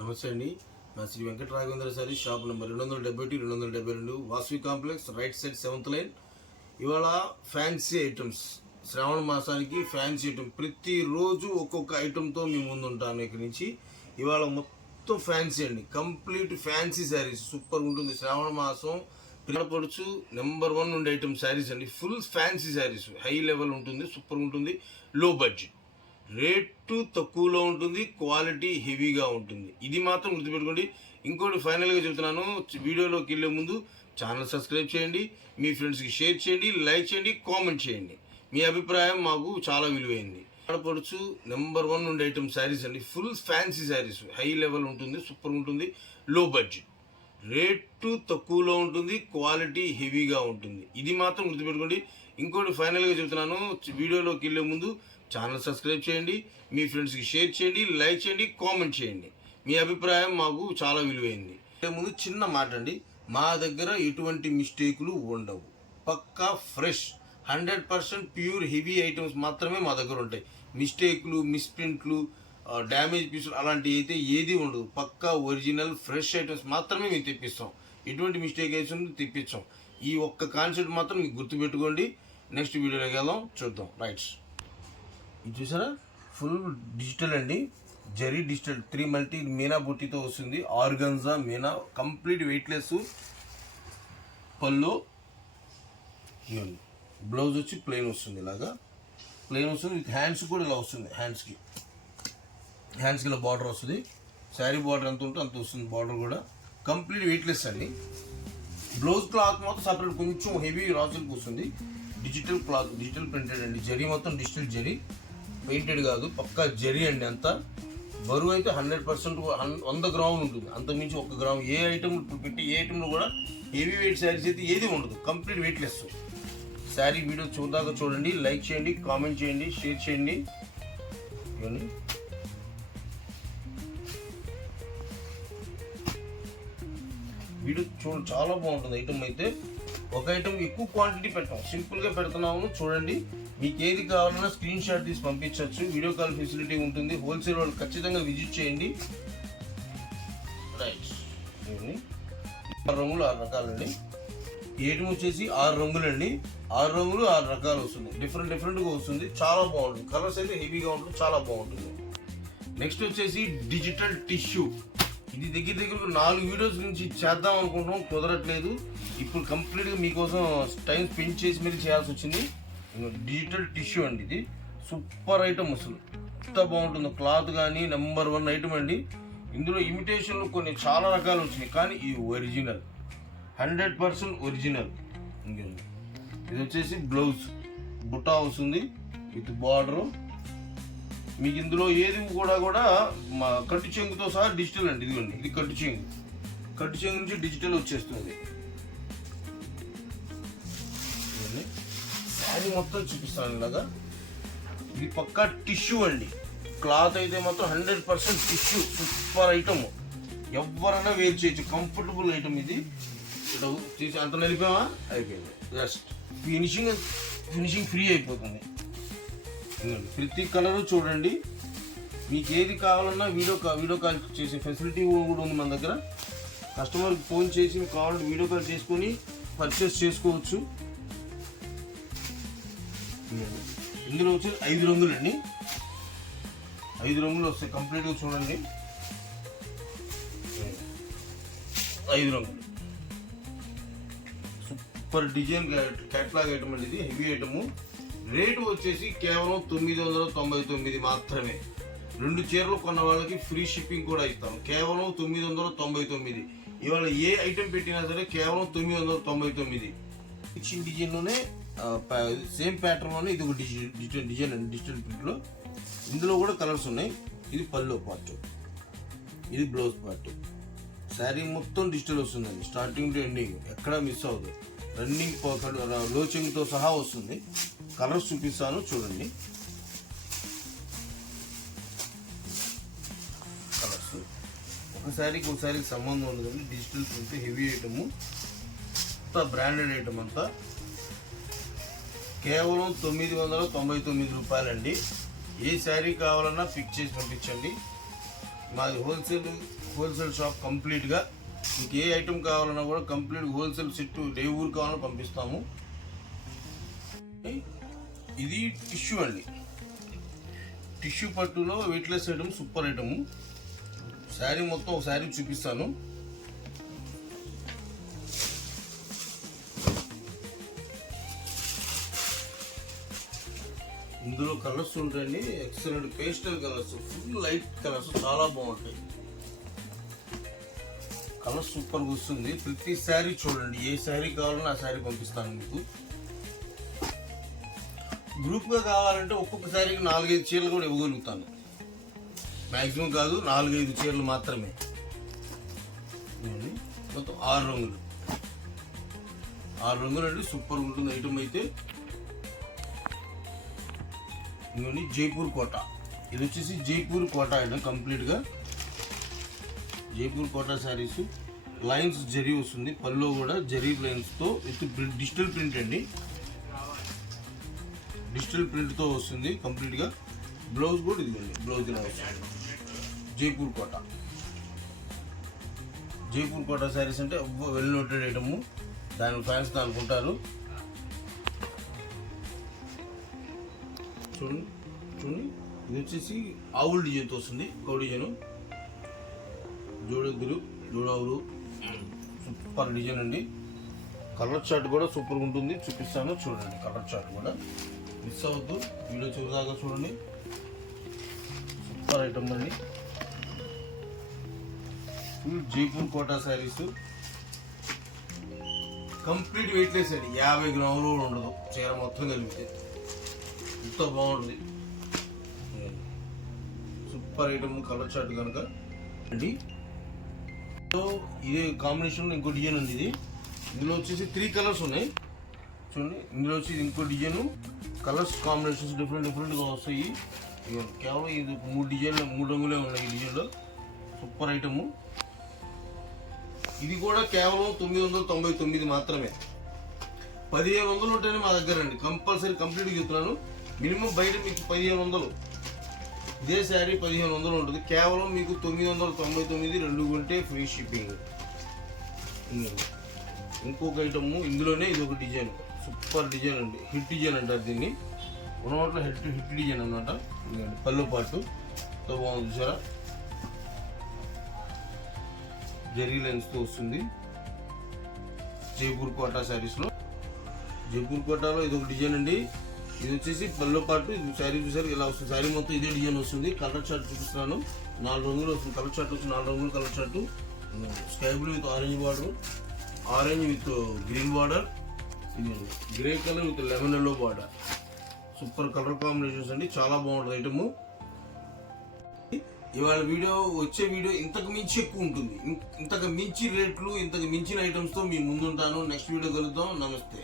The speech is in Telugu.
నమస్తే అండి. మా Shri Venkata Raghavendra sari shop number 271 272 Vasavi complex right side 7th line. ఇవాళ ఫ్యాన్సీ ఐటమ్స్, శ్రావణ మాసానికి ఫ్యాన్సీ ఐటమ్, ప్రతిరోజు ఒక్కొక్క ఐటమ్తో మీ ముందు ఉంటాను. ఇక్కడి నుంచి ఇవాళ మొత్తం ఫ్యాన్సీ అండి, కంప్లీట్ ఫ్యాన్సీ శారీస్. సూపర్ ఉంటుంది. శ్రావణ మాసం పిల్లపడుచు నెంబర్ 1 ఉండే ఐటమ్ శారీస్ అండి. Full fancy saris, high level ఉంటుంది, సూపర్ ఉంటుంది. లో బడ్జెట్, రేటు తక్కువలో ఉంటుంది, క్వాలిటీ హెవీగా ఉంటుంది. ఇది మాత్రం గుర్తుపెట్టుకోండి. ఇంకోటి ఫైనల్గా చెబుతున్నాను, వీడియోలోకి వెళ్ళే ముందు ఛానల్ సబ్స్క్రైబ్ చేయండి, మీ ఫ్రెండ్స్కి షేర్ చేయండి, లైక్ చేయండి, కామెంట్ చేయండి. మీ అభిప్రాయం మాకు చాలా విలువైంది. ఆడపడుచు నెంబర్ 1 ఉండే ఐటమ్ శారీస్ అండి. Full fancy saris, high level ఉంటుంది, సూపర్ ఉంటుంది. లో బడ్జెట్, రేటు తక్కువలో ఉంటుంది, క్వాలిటీ హెవీగా ఉంటుంది. ఇది మాత్రం గుర్తుపెట్టుకోండి. ఇంకోటి ఫైనల్గా చెబుతున్నాను, వీడియోలోకి వెళ్ళే ముందు ఛానల్ సబ్స్క్రైబ్ చేయండి, మీ ఫ్రెండ్స్కి షేర్ చేయండి, లైక్ చేయండి, కామెంట్ చేయండి. మీ అభిప్రాయం మాకు చాలా విలువైంది. ముందు చిన్న మాట అండి, మా దగ్గర ఎటువంటి మిస్టేకులు ఉండవు. పక్కా ఫ్రెష్ 100% ప్యూర్ హెవీ ఐటమ్స్ మాత్రమే మా దగ్గర ఉంటాయి. మిస్టేకులు, మిస్ప్రింట్లు, డ్యామేజ్ పీసులు అలాంటివి అయితే ఏది ఉండదు. పక్కా ఒరిజినల్ ఫ్రెష్ ఐటమ్స్ మాత్రమే మేము తెప్పిస్తాం. ఎటువంటి మిస్టేక్ అయితే తెప్పించాం. ఈ ఒక్క కాన్సెప్ట్ మాత్రం మీకు గుర్తుపెట్టుకోండి. నెక్స్ట్ వీడియోలోకి వెళ్దాం, చూద్దాం. రైట్స్, ఇది చూసారా, ఫుల్ డిజిటల్ అండి, జరీ డిజిటల్ 3 మల్టీ మీనా బుట్టితో వస్తుంది. Organza Meena, complete weightless. పళ్ళు, బ్లౌజ్ వచ్చి ప్లెయిన్ వస్తుంది, ఇలాగా ప్లెయిన్ వస్తుంది. విత్ హ్యాండ్స్ కూడా ఇలా వస్తుంది. హ్యాండ్స్కి ఇలా బార్డర్ వస్తుంది. శారీ బార్డర్ ఎంత ఉంటే అంత వస్తుంది. బార్డర్ కూడా కంప్లీట్ వెయిట్లెస్ అండి. బ్లౌజ్ క్లాత్ మాత్రం సపరేట్, కొంచెం హెవీ రాసులకు వస్తుంది. డిజిటల్ క్లాత్, డిజిటల్ ప్రింటెడ్ అండి. జరీ మొత్తం డిజిటల్ జరీ, పెయింటెడ్ కాదు, పక్కా జరీ అండి. అంతా బరువు అయితే 100% 100 గ్రాములు ఉంటుంది. అంతకుమించి 1 గ్రాము ఏ ఐటమ్ పెట్టి ఏ ఐటమ్లో కూడా హెవీ వెయిట్ శారీస్ అయితే ఏది ఉండదు. Complete weightless sari. వీడియో చూద్దాక చూడండి, లైక్ చేయండి, కామెంట్ చేయండి, షేర్ చేయండి. ఇవన్నీ వీడియో చూడండి, చాలా బాగుంటుంది. ఐటమ్ అయితే ఒక ఐటమ్ ఎక్కువ క్వాంటిటీ పెట్టాం, సింపుల్గా పెడుతున్నాము. చూడండి, మీకు ఏది కావాలన్నా స్క్రీన్ షాట్ తీసి పంపించవచ్చు. వీడియో కాల్ ఫెసిలిటీ ఉంటుంది. హోల్సేల్ వాళ్ళు ఖచ్చితంగా విజిట్ చేయండి. రైట్, 6 రంగులు 6 రకాలండి. ఏటం వచ్చేసి 6 రంగులండి. 6 రంగులు 6 రకాలు వస్తుంది. డిఫరెంట్గా వస్తుంది. చాలా బాగుంటుంది. కలర్స్ అయితే హెవీగా ఉంటుంది, చాలా బాగుంటుంది. నెక్స్ట్ వచ్చేసి డిజిటల్ టిష్యూ. ఇది దగ్గర 4 వీడియోస్ నుంచి చేద్దాం అనుకుంటున్నాం, కుదరట్లేదు. ఇప్పుడు కంప్లీట్గా మీకోసం టైం స్పెండ్ చేసి మీరు చేయాల్సి వచ్చింది. డిజిటల్ టిష్యూ అండి. ఇది సూపర్ ఐటమ్, అసలు ఎంత బాగుంటుందో. క్లాత్ కానీ నెంబర్ 1 ఐటమ్ అండి. ఇందులో ఇమిటేషన్లు కొన్ని చాలా రకాలు వచ్చినాయి, కానీ ఇది ఒరిజినల్, 100% ఒరిజినల్. ఇది వచ్చేసి బ్లౌజ్ బుటా వస్తుంది విత్ బార్డరు. మీకు ఇందులో ఏది కూడా మా కట్టు చెంగుతో సహా డిజిటల్ అండి. ఇదిగోండి, ఇది కట్టు చెంగు నుంచి డిజిటల్ వచ్చేస్తుంది. శారీ మొత్తం చూపిస్తాను ఇలాగా. ఇది పక్కా టిష్యూ అండి. క్లాత్ అయితే మాత్రం 100% టిష్యూ. సూపర్ ఐటమ్, ఎవరైనా వేర్ చేయొచ్చు. కంఫర్టబుల్ ఐటమ్ ఇది. ఇట్లా చేసి అంత నిలిపామా, అయిపోయింది. జస్ట్ ఫినిషింగ్ ఫ్రీ అయిపోతుంది. ప్రతి కలరు చూడండి. మీకు ఏది కావాలన్నా వీడియో కాల్ చేసే ఫెసిలిటీ కూడా ఉంది మన దగ్గర. కస్టమర్కి ఫోన్ చేసి మీకు కావాలంటే వీడియో కాల్ చేసుకొని పర్చేస్ చేసుకోవచ్చు. ఇందులో వచ్చి 5 రంగులు అండి. 5 రంగులు వస్తాయి కంప్లీట్గా. చూడండి, 5 రంగులు. సూపర్ డిజైన్ క్యాట్లాగ్ ఐటమ్ అండి. ఇది హెవీ ఐటము. రేటు వచ్చేసి కేవలం 999 మాత్రమే. 2 చీరలు కొన్న వాళ్ళకి ఫ్రీ షిప్పింగ్ కూడా ఇస్తాం. కేవలం 999. ఇవాళ ఏ ఐటెం పెట్టినా సరే కేవలం 999. ఇచ్చిన డిజైన్లోనే సేమ్ ప్యాటర్న్లోనే ఇది ఒక డిజైన్ అండి, డిజిటల్ ప్రింట్లో. ఇందులో కూడా కలర్స్ ఉన్నాయి. ఇది పల్లో పార్ట్, ఇది బ్లౌజ్ పార్ట్. శారీ మొత్తం డిజిటల్ వస్తుందండి, స్టార్టింగ్ టు ఎండింగ్ ఎక్కడా మిస్ అవ్వదు. రన్నింగ్ లో చెంగుతో సహా వస్తుంది. కలర్స్ చూపిస్తాను, చూడండి. కలర్స్ ఒకసారికి సంబంధం ఉండదండి. డిజిటల్ ప్రింట్, హెవీ ఐటమ్, అంతా బ్రాండెడ్ ఐటమ్. అంతా కేవలం 999 రూపాయలండి. ఏ శారీ కావాలన్నా పిక్ చేసి పంపించండి. మాది హోల్సేల్ హోల్సేల్ షాప్ కంప్లీట్గా. మీకు ఏ ఐటమ్ కావాలన్నా కూడా కంప్లీట్ హోల్సేల్ సెట్ ఏ ఊరు కావాలన్నా పంపిస్తాము. ఇది టిష్యూ అండి, టిష్యూ పట్టులో weightless item, super item. Sari మొత్తం ఒక శారీ చూపిస్తాను. ఇందులో కలర్స్ ఉంటాయండి, excellent pastel colours, full light colours, చాలా బాగుంటాయి. కలర్ సూపర్గా వస్తుంది. ప్రతి శారీ చూడండి, ఏ శారీ కావాలన్నా ఆ శారీ పంపిస్తాను మీకు. గ్రూప్గా కావాలంటే ఒక్కొక్క శారీకి 4-5 చీరలు కూడా ఇవ్వగలుగుతాను. మ్యాక్సిమం కాదు, 4-5 చీరలు మాత్రమే. మొత్తం 6 రంగులు, 6 రంగులు అండి. సూపర్ ఉంటుంది ఐటమ్ అయితే. ఇంకోండి జైపూర్ కోట, ఇది వచ్చేసి జైపూర్ కోట ఐటమ్ కంప్లీట్గా. జైపూర్ కోట శారీస్, లైన్స్ జరీ వస్తుంది, పళ్ళు కూడా జరీ లైన్స్తో విత్ డిజిటల్ ప్రింట్ అండి, డిజిటల్ ప్రింట్తో వస్తుంది కంప్లీట్గా. బ్లౌజ్ కూడా ఇదిగోండి, బ్లౌజ్ ఇలా వస్తుంది. జైపూర్ కోట, జైపూర్ కోట శారీస్ అంటే వెల్ నోటెడ్ ఐటమ్, దాని ఫ్యాన్స్ అనుకుంటారు. చూడండి చూడండి, ఇది వచ్చేసి ఆవుల డిజైన్తో వస్తుంది, కౌ డిజైన్, జోడెద్దులు, జోడావులు, సూపర్ డిజైన్ అండి. కలర్ చార్ట్ కూడా సూపర్గా ఉంటుంది, చూపిస్తాను చూడండి. కలర్ చార్ట్ కూడా మిస్ అవ్వద్దు, వీడియో చూడదాకా చూడండి. సూపర్ ఐటమ్ అండి. Full Jaipur Kota saris, complete weightless అండి, 50 గ్రాములు కూడా ఉండదు చీర మొత్తం కలిపితే. ఎంత బాగుంటుంది, సూపర్ ఐటమ్. కలర్ చార్ట్ కనుక అండి. సో ఇదే కాంబినేషన్లో ఇంకో డిజైన్ ఉంది. ఇది ఇందులో వచ్చేసి 3 కలర్స్ ఉన్నాయి చూడండి. ఇందులో వచ్చి ఇంకో డిజైన్, కలర్స్ కాంబినేషన్స్ డిఫరెంట్గా వస్తాయి. కేవలం ఇది 3 డిజైన్లు, 3 రంగులే ఉన్నాయి ఈ డిజైన్లో. Super item. ఇది కూడా కేవలం 999 మాత్రమే. 1500 ఉంటేనే మా దగ్గర అండి, కంపల్సరీ కంప్లీట్గా చెప్తున్నాను. మినిమం బయట మీకు 1500, ఇదే శారీ 1500 ఉంటుంది. కేవలం మీకు 999, 2 కొంటే ఫ్రీ షిప్పింగ్. ఇంకొక ఐటమ్ ఇందులోనే, ఇది ఒక డిజైన్, సూపర్ డిజైన్ అండి, హిట్ డిజైన్ అంటారు దీన్ని. ఉన్నవాటిలో హిట్ డిజైన్ అన్నమాట. పళ్ళు పాటు బాగుంది చూసారా, జరీ లైన్స్తో వస్తుంది. జైపూర్ కోటా శారీస్లో, జైపూర్ కోటాలో ఇది ఒక డిజైన్ అండి. ఇది వచ్చేసి పళ్ళు పాటు, ఇది శారీ చూసారు ఇలా వస్తుంది. శారీ మొత్తం ఇదే డిజైన్ వస్తుంది. కలర్ చార్ట్ చూపిస్తున్నాను. 4 రంగులు వస్తుంది కలర్ చార్ట్, వచ్చి 4 రంగులు colour chart. Sky blue with orange border, orange with green border, grey colour with lemon yellow border. Super colour combinations అండి, చాలా బాగుంటుంది ఐటమ్. ఇవాళ వచ్చే వీడియో ఇంతకు మించి ఎక్కువ ఉంటుంది. ఇంతకు మించి రేట్లు, ఇంతకు మించిన ఐటమ్స్తో మీ ముందుంటాను. నెక్స్ట్ వీడియో కలుద్దాం. నమస్తే.